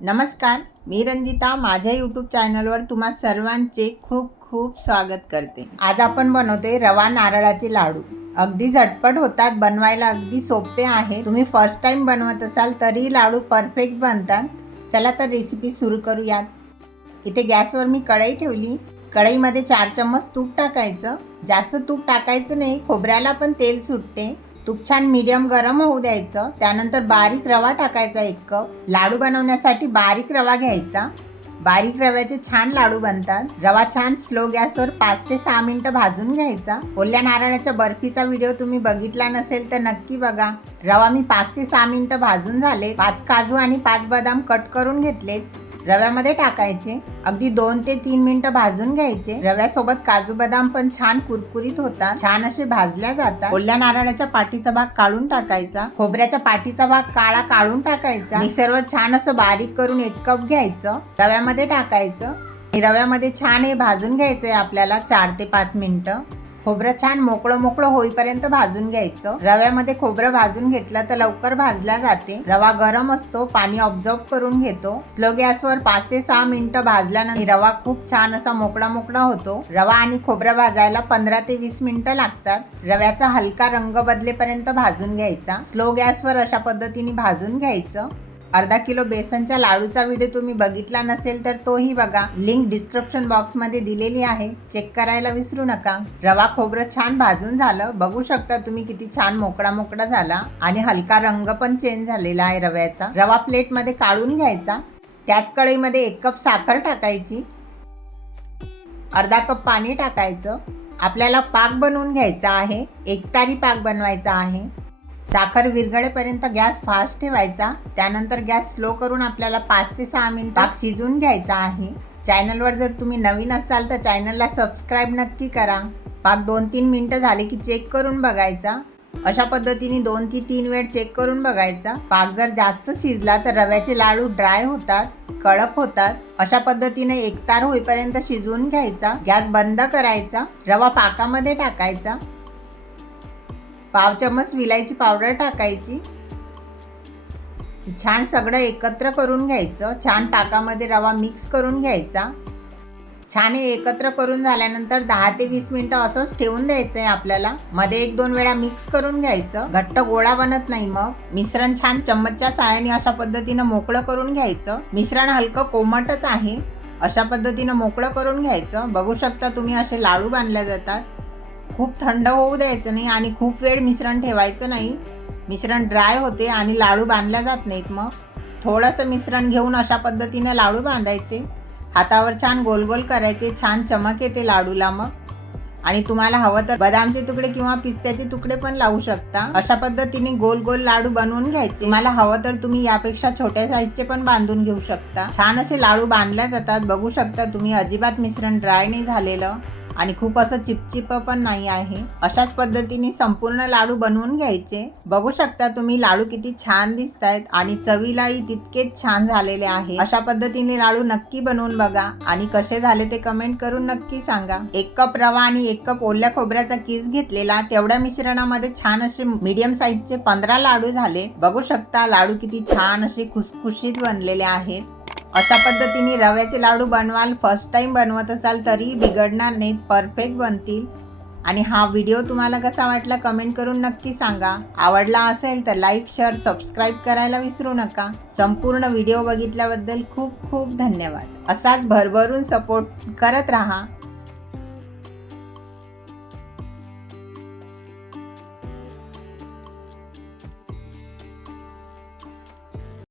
नमस्कार मी रंजिता. माझ्या यूट्यूब चॅनलवर तुम्हा सर्वांचे खूप खूप स्वागत करते. आज आपण बनवतोय रवा नारळाचे लाडू. अगदी झटपट होतात बनवायला अगदी सोपे आहे. तुम्ही फर्स्ट टाइम बनवत असाल तरी लाडू परफेक्ट बनतात. चला तर रेसिपी सुरू करूयात. इथे गॅसवर मी कढई ठेवली. कढईमध्ये चार चम्मच तूप टाकायचं. जास्त तूप टाकायचं नाही खोबऱ्याला पण तेल सुटते. तूप छान मीडियम गरम होऊ द्यायचं. त्यानंतर बारीक रवा टाकायचा एक कप लाडू बनवण्यासाठी बारीक रवा घ्यायचा. बारीक रव्याचे छान लाडू बनतात. रवा छान स्लो गॅसवर पाच ते सहा मिनिटं भाजून घ्यायचा. ओल्या नारळाच्या बर्फीचा व्हिडिओ तुम्ही बघितला नसेल तर नक्की बघा. रवा मी पाच ते सहा मिनिटं भाजून झाले पाच काजू आणि पाच बदाम कट करून घेतलेत. रव्यामध्ये टाकायचे. अगदी दोन ते तीन मिनिटं भाजून घ्यायचे. रव्यासोबत काजू बदाम पण छान कुरकुरीत होतात. छान असे भाजल्या जातात. ओल्या नारळाच्या पाठीचा भाग काढून टाकायचा. खोबऱ्याच्या पाठीचा भाग काळा काढून टाकायचा. मिक्सरवर छान असं बारीक करून एक कप घ्यायचं. रव्यामध्ये टाकायचं. रव्यामध्ये छान हे भाजून घ्यायचंय आपल्याला चार ते पाच मिनिटं. खोबरं छान मोकळं मोकळं होईपर्यंत भाजून घ्यायचं. रव्यामध्ये खोबरं भाजून घेतलं तर लवकर भाजल्या जाते. रवा गरम असतो पाणी ऑब्झर्व करून घेतो. स्लो गॅसवर पाच ते सहा मिनिटं भाजल्यानंतर रवा खूप छान असा मोकळा मोकळा होतो. रवा आणि खोबरं भाजायला पंधरा ते वीस मिनिटं लागतात. रव्याचा हलका रंग बदलेपर्यंत भाजून घ्यायचा. स्लो गॅसवर अशा पद्धतीने भाजून घ्यायचं. अर्धा किलो बेसनच्या लाडूचा व्हिडिओ तुम्ही बघितला नसेल तर तोही बघा. लिंक डिस्क्रिप्शन बॉक्समध्ये दिलेली आहे. चेक करायला विसरू नका. रवा खोबरं छान भाजून झालं. बघू शकता तुम्ही किती छान मोकळा मोकळा झाला. आणि हलका रंग पण चेंज झालेला आहे रव्याचा. रवा प्लेटमध्ये काढून घ्यायचा. त्याच कढईमध्ये एक कप साखर टाकायची. अर्धा कप पाणी टाकायचं. आपल्याला पाक बनवून घ्यायचा आहे. एकतारी पाक बनवायचा आहे. साखर विरघळेपर्यंत गॅस फास्ट ठेवायचा. त्यानंतर गॅस स्लो करून आपल्याला पाच ते सहा मिनिट पाक शिजवून घ्यायचा आहे. चॅनलवर जर तुम्ही नवीन असाल तर चॅनलला सबस्क्राईब नक्की करा. पाक दोन तीन मिनटं झाले की चेक करून बघायचा. अशा पद्धतीने दोन ते तीन वेळ चेक करून बघायचा. पाक जर जास्त शिजला तर रव्याचे लाडू ड्राय होतात कडक होतात. अशा पद्धतीने एकतार होईपर्यंत शिजवून घ्यायचा. गॅस बंद करायचा. रवा पाकामध्ये टाकायचा. पाव चम्मच विलायची पावडर टाकायची. छान सगळं एकत्र करून घ्यायचं. छान टाकामध्ये रवा मिक्स करून घ्यायचा. छान हे एकत्र करून झाल्यानंतर दहा ते वीस मिनटं असंच ठेवून द्यायचं आहे आपल्याला. मध्ये एक दोन वेळा मिक्स करून घ्यायचं. घट्ट गोळा बनत नाही मग. मिश्रण छान चम्मचच्या साहाय्याने अशा पद्धतीनं मोकळं करून घ्यायचं. मिश्रण हलकं कोमटच आहे. अशा पद्धतीनं मोकळं करून घ्यायचं. बघू शकता तुम्ही असे लाडू बांधले जातात. खूप थंड होऊ द्यायचं नाही आणि खूप वेळ मिश्रण ठेवायचं नाही. मिश्रण ड्राय होते आणि लाडू बांधल्या जात नाहीत मग. थोडंसं मिश्रण घेऊन अशा पद्धतीने लाडू बांधायचे. हातावर छान गोल गोल करायचे छान चमक येते लाडूला मग. आणि तुम्हाला हवं तर बदामचे तुकडे किंवा पिस्त्याचे तुकडे पण लावू शकता. अशा पद्धतीने गोल गोल लाडू बनवून घ्यायचे. मला हवं तर तुम्ही यापेक्षा छोट्या साईजचे पण बांधून घेऊ शकता. छान असे लाडू बांधल्या जातात. बघू शकता तुम्ही अजिबात मिश्रण ड्राय नाही झालेलं. आणि खूप असं चिपचिप पण नाही आहे. अशाच पद्धतीने संपूर्ण लाडू बनवून घ्यायचे. बघू शकता तुम्ही लाडू किती छान दिसत आहेत आणि चवीलाही तितकेच छान झालेले आहे. अशा पद्धतीने लाडू नक्की बनवून बघा आणि कसे झाले ते कमेंट करून नक्की सांगा. एक कप रवा आणि एक कप ओल्या खोबऱ्याचा किस घेतलेला तेवढ्या मिश्रणामध्ये छान असे मीडियम साईजचे पंधरा लाडू झाले. बघू शकता लाडू किती छान असे खुसखुशीत बनलेले आहेत. अशा पद्धतीने रव्याचे लाडू बनवाल फर्स्ट टाइम बनवत असाल तरी बिघडणार नाहीत परफेक्ट बनतील. आणि हा व्हिडिओ तुम्हाला कसा वाटला कमेंट करून नक्की सांगा. आवडला असेल तर लाईक शेअर सबस्क्राईब करायला विसरू नका. संपूर्ण व्हिडिओ बघितल्याबद्दल खूप खूप धन्यवाद. असाच भरभरून सपोर्ट करत राहा.